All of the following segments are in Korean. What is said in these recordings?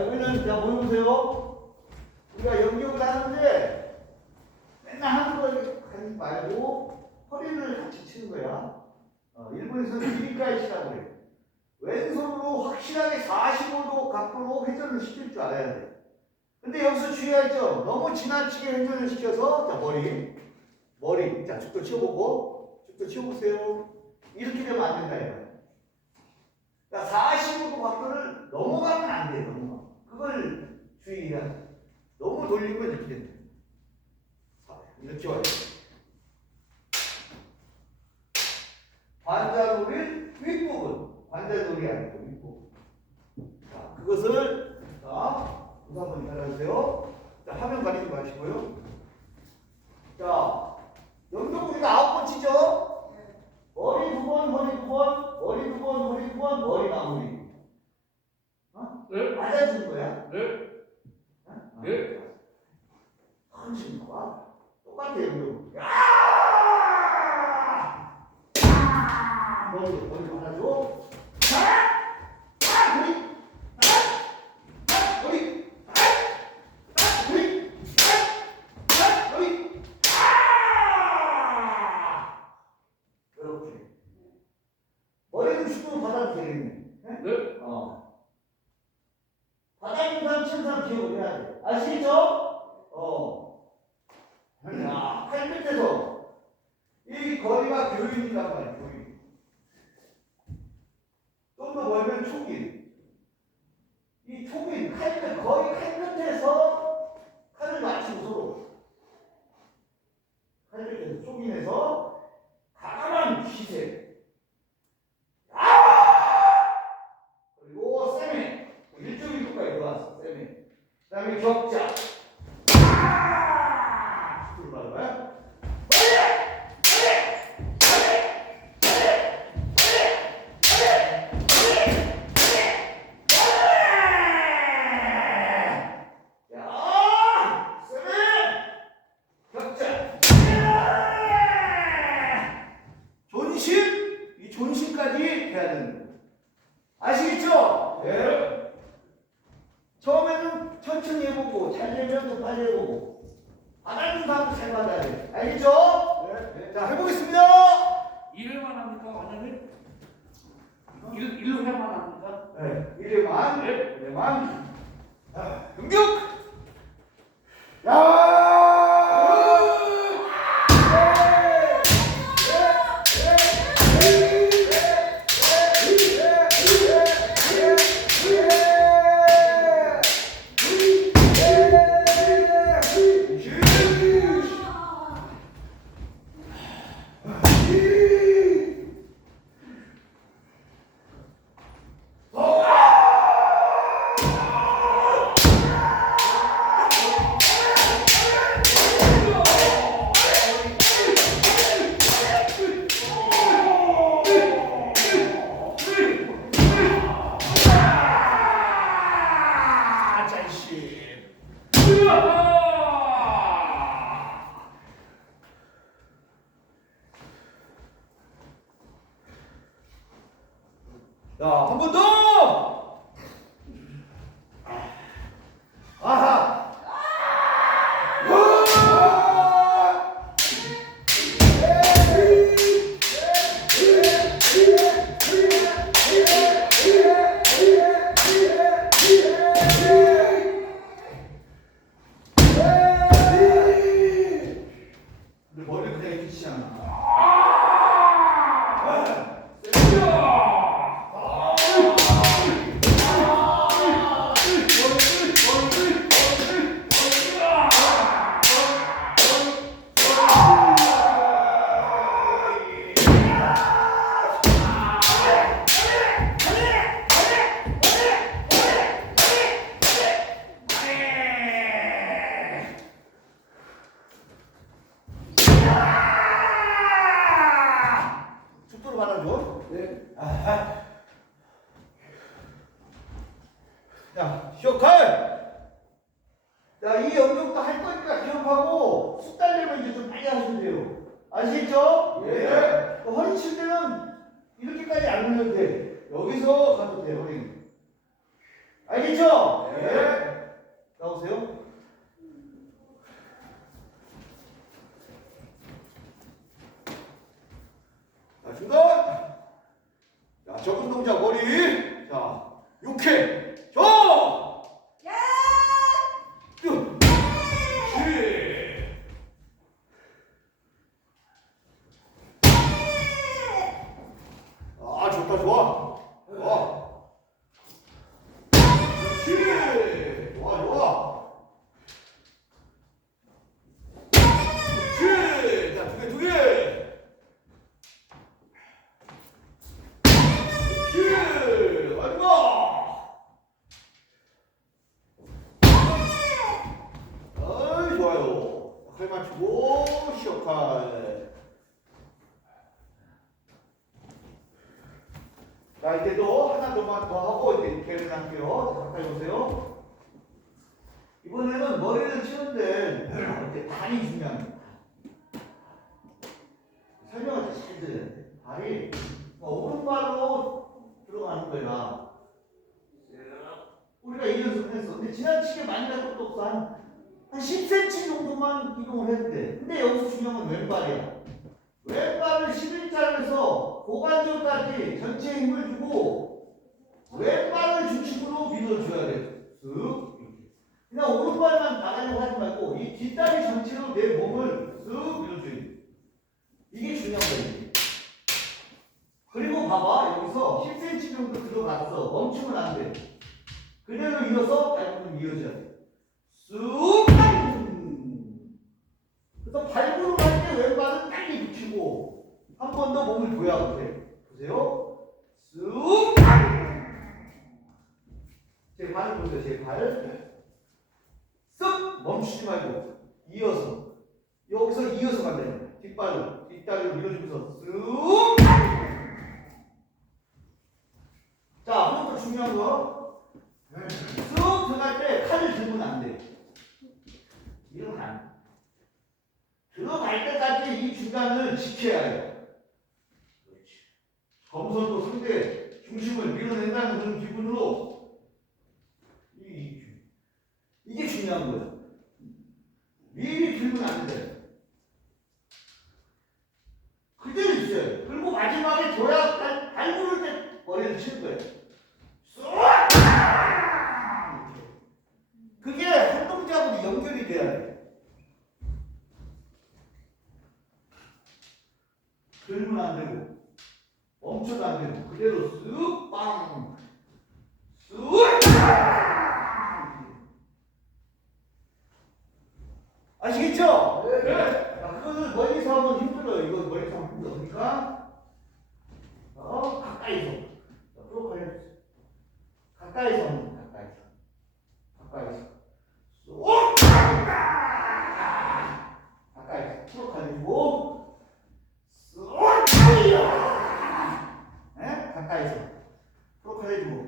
여기는 자 보여보세요. 우리가 연기를 하는데 맨날 하는 거 하지 말고 허리를 같이 치는 거야. 어, 일본에서는 길가이시라고 그래. 왼손으로 확실하게 45도 각도로 회전을 시킬 줄 알아야 돼. 근데 여기서 주의할 점 너무 지나치게 회전을 시켜서 자 머리 머리 자 죽도 치워보고 죽도 치워보세요. 이렇게 되면 안 된다 이거야. 그러니까 45도 각도를 넘어가면 안 돼, 넘어가. 그걸 주의해야 돼. 너무 돌리면 이렇게 된다. 자, 이렇게 와요. 관자놀이 윗부분, 관자놀이 아니고 윗부분. 자, 그것을 자, 우선 한번 따라주세요. 자, 화면 가리지 마시고요. 자, 연속 우리가 아홉 번 치죠? 머리 두 번, 머리 두 번, 머리 두 번, 머리 두 번, 머리 마무리. 어? 네? 맞아주는 거야. 네? 어? 네? 훨씬 봐. 똑같아요, 이거. 야! 야! 머리, 머리 받아줘. 자! 자, 머리. 자! 자, 머리. 자! 자, 머리. 자! 자, 머리. 아! 그렇지. 머리는 주도 받아도 되겠네. 네? 네? 어. 바닥인 사람 치는 사람 기억을 해야 돼. 아시겠죠? 어. 자, 팔끝에서 이 거리가 교인이란 말이야, 교인. 촉인. 이 촉인, 칼끝, 거의 칼끝에서 칼을 맞추고 서로. 칼끝에서 촉인해서 가감한 기세. 그리고 쌤이 일쪽 일쪽까지 들어왔어 쌤이 그다음에 격자 아! 축구를 받은 거야 야, 쌤이 격자 존심 이 존심까지 해야 되는 거야 아시겠죠? 네. 처음에는 천천히 해보고 잘 되면 더 빨리 해보고 받아준 사람도 잘 받아야 돼. 알겠죠? 네. 자 해보겠습니다. 일만 합니까? 완전히? 일, 일로 해만 합니까? 네. 이래만, 네. 이래만. 자, 공격. 야! 아, 아시겠죠? 예. 또 허리 칠 때는 이렇게까지 안 올려도 돼. 여기서 가도 돼, 허리. 알겠죠? 네. 나오세요. 자, 중간. 자, 접은 동작 머리. 자, 육회. 저. 야! 쭉. 아, 좋다, 좋아. 좋아. 그렇지. 좋아, 좋아. 그렇지. 자, 두 개, 두 개. 그렇지. 마지막. 어이, 좋아요. 칼 맞추고, 시어칼. 자, 이제도 하나 더만 더 하고, 이제 이렇게 할게요. 자, 가까이 보세요. 이번에는 머리를 치는데, 이렇게 발이 중요합니다. 설명을 돼. 발이, 오른발로 들어가는 거야. 우리가 이 연습을 했어. 근데 지나치게 많이 갈 것도 없어. 한, 한 10cm 정도만 이동을 해도 돼. 근데 여기서 중요한 건 왼발이야. 왼발을 11자에서 고관절까지 전체에 힘을 주고 왼발을 중심으로 밀어줘야 돼. 쓱. 그냥 오른발만 나가려고 하지 말고 이 뒷다리 전체로 내 몸을 쓱 밀어줘야 돼. 이게 중요한. 이게. 그리고 봐봐 여기서 10cm 정도 들어갔어. 멈추면 안 돼. 그대로 이어서 발목을 이어줘야 돼. 쑥! 그래서 발구를 할때 왼발은 빨리 붙이고 한 번 더 몸을 조여야 돼. 보세요. 쑥! 제 발을 보세요. 제 발. 쓱! 멈추지 말고 이어서 여기서 이어서 간다는 거야. 뒷발로 뒷다리로 밀어주면서 쑥! 자, 또 중요한 거 쑥 들어갈 때 칼을 들면 안 돼. 이 돼. 들어갈 때까지 이 중간을 지켜야 해요. 그렇지. 검선도 상대 중심을 밀어낸다는 그런 기분으로 이, 이게 중요한 거예요. 미리 들면 안 돼. 그대로 있어야 돼. 그리고 마지막에 줘야 발, 발 구를 때 머리를 치는 거예요. 쏙! 이렇게. 그게 한 동작으로 연결이 돼야 돼. 들면 안 되고, 멈춰도 안 되고, 그대로 쓱, 빵! 쓱! 아시겠죠? 네. 자, 그거는 멀리서 하면 힘들어요. 이거 멀리서 하면 힘들으니까. 어, 가까이서. 자, 프로파일 해주세요. 가까이서 하면 돼, 가까이서. 가까이서. 쏙! 가까이서. 프로파일 해주고. 쏙! 네? 가까이서. 프로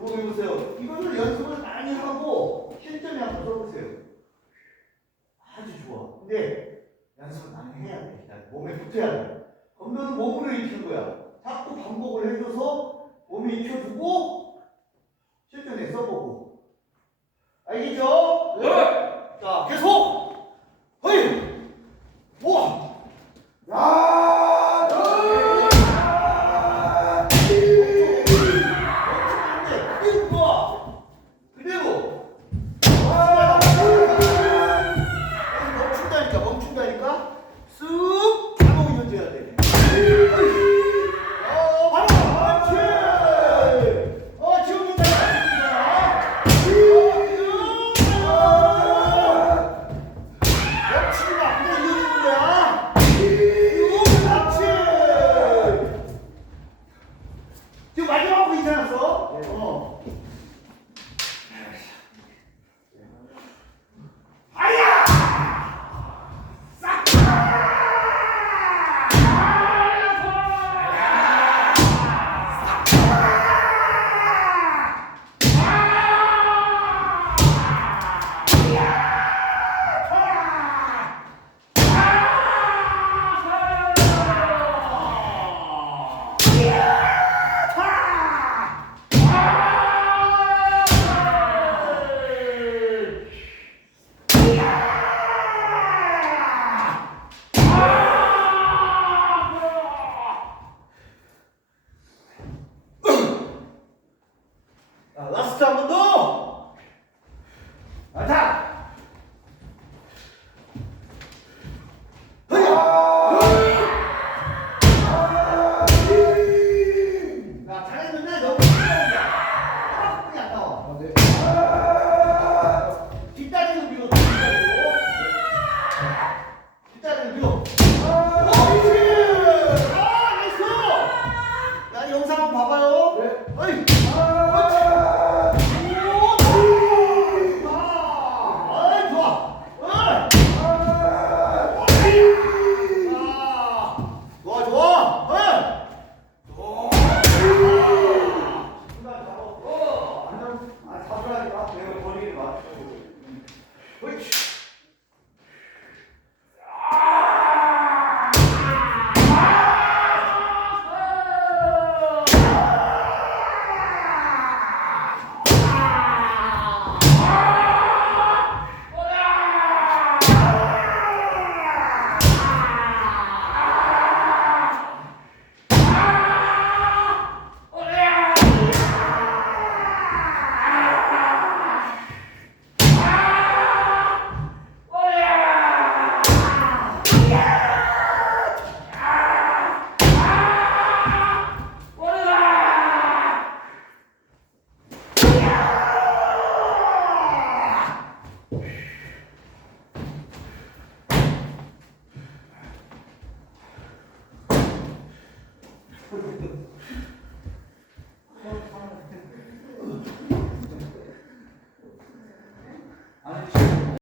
주목해보세요. 이거를 연습을 많이 하고 실전에 한번 써보세요. 아주 좋아. 근데 연습을 많이 해야 돼. 몸에 붙어야 돼. 건너는 몸으로 익히는 거야. 자꾸 반복을 해줘서 몸에 익혀두고